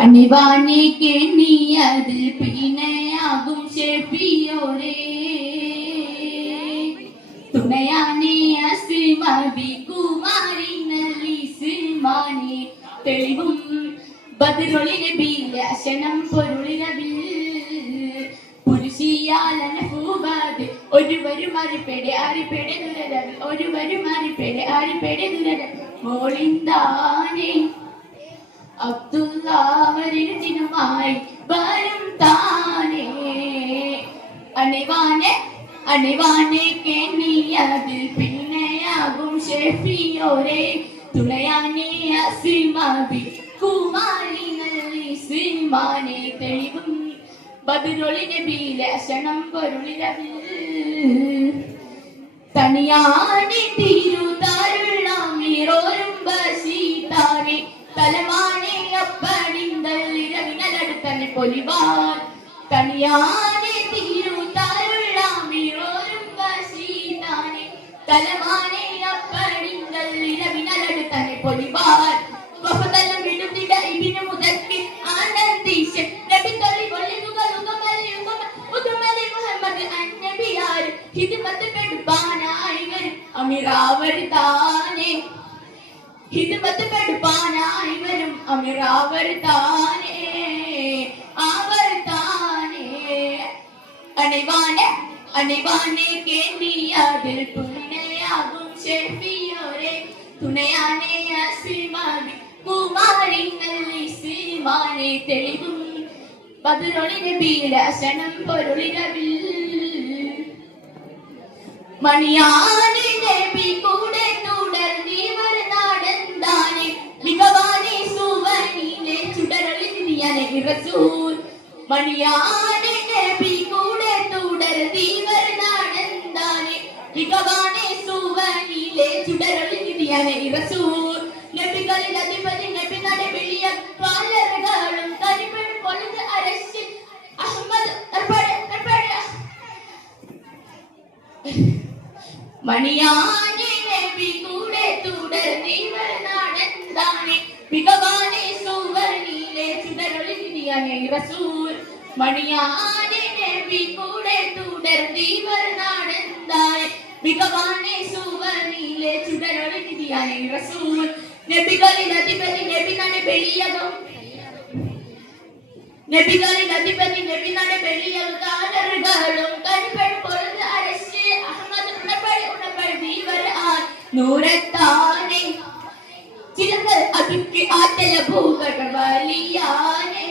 അണിവാനെ കേണിയതിൽ പിന്നെയാകും ഷെഫിയോരേ തുണയാനെ അസ്മബി കുമാരി നലിസ്മാനെ തെളിവും ബദറുൽ നബിയിലെ അശനം പൊരുളിരവിൽ പുരുഷിയാലന ഫൂബാദ് ഒരുവരും അറിപ്പെടെ അറിപ്പെടെ ദുരരവിൽ ഒരുവരും അറിപ്പെടെ അറിപ്പെടെ ദുരരവിൽ മോളിന്താനെ അബ്ദുല്ലാവരിനുമായി വരും താനേ അണിവാനെ അണിവാനെ കേണിയതിൽ പിന്നെയാകും ഷെഫിയോരേ തുണയാനെ അസ്മബി കുമാരി നലിസ്മാനെ തെളിവും ബദറുൽ നബിയിലെ അശനം പൊരുളിരവിൽ തനിയാനെ തിരുതാരുള്ളാമിറോരും ബശീതാനെ തലമാനെ അപ്പടിന്തൽ ഇരവിനലടുത്തന്നെ പൊലിവാൻ തനിയാനെ തിരുതാരുള്ളാമിറോരും ബശീതാനെ തലമാനെ അപ്പടിന്തൽ ഇരവിനലടുത്തന്നെ പൊലിവാൻ വഫദലം വിടുതിട ഇബ്നു മുദക്കിർ ആനന്ദിശ് നബി തൊളി വളികുകൾ ഉഗമലി മുഹമ്മദ് അന്നബിയാർ ഹിദ്മത്ത് പെടുപ്പാനായി വരും അമിറാവർ താനെ ഹിദ്മത്ത് പെടുപ്പാനായി വരും അമിറാവർ താനെ അവർ താനെ അണിവാനെ അണിവാനെ കേണിയതിൽ പുണ്യയാകും ഷെഫിയോരേ തുണയാനെ അസ്മബി കുമാരി നലിസ്മാനെ തെളിവും ബദറുൽ നബിയിലെ അശനം പൊരുളിരവിൽ മണിയാനെ നബി കൂടെ തുടർന്നിവർ നാടെന്താനെ മികവാനെ സുവനിലെ ചുടരൊളിഞ്ഞാനെ റസൂൽ മണിയാനെ നബി കൂടെ തുടർന്നിവർ നാടെന്താനെ മികവാനെ സുവനിലെ ചുടരൊളിഞ്ഞാനെ റസൂൽ നബികളിൽ അധിപതി നബി നടവിളിയ പാലറുകളും തനിപ്പൻ പൊളിത് അരശി അഹമ്മദ് മണിയാനെ നബി കൂടെ തുടർന്നിവർ നാടെന്താനെ മികവാനെ സുവർണിലെ ചുടരൊളിഞ്ഞാനെ റസൂൽ മണിയാനെ നബി കൂടെ തുടർന്നിവർ നാടെന്താനെ മികവാനെ സുവർണിലെ ചുടരൊളിഞ്ഞാനെ റസൂൽ നബികളിൽ അധിപതി നബി നടവിളിയതും നബികളിൽ അധിപതി നബി നടവിളിയതും കാലറുകളും തനിപ്പൻ പൊളിത് അരശി അഹമ്മദ് നൂറത്താനെ ചിലങ്ങൾ അതിക്ക് ആറ്റല ഭൂകൾ വലിയാനെ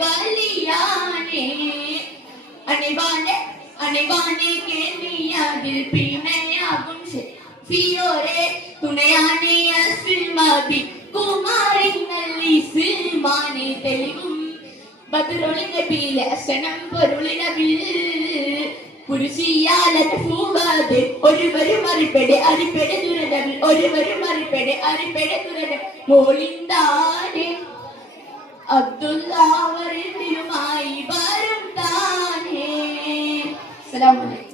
വലിയാനെ അണിവാനെ അണിവാനെ കേണിയതിൽ പിന്നെയാകും ഷെഫിയോരേ തുണയാനെ അസ്മബി കുമാരി നലിസ്മാനെ തെളിവും ബദറുൽ നബിയിലെ അശനം പൊരുളിരവിൽ പുരുഷിയാലന ഫൂബാദ് ഒരുവരും അറിപ്പെടെ അറിപ്പെടെ ദുരരവിൽ ഒരുവരും അറിപ്പെടെ അറിപ്പെടെ ദുരരവിൽ മോളിന്താനെ അബ്ദുല്ലാവരിനുമായി വരും താനേ. അസ്സലാമു അലൈക്കും.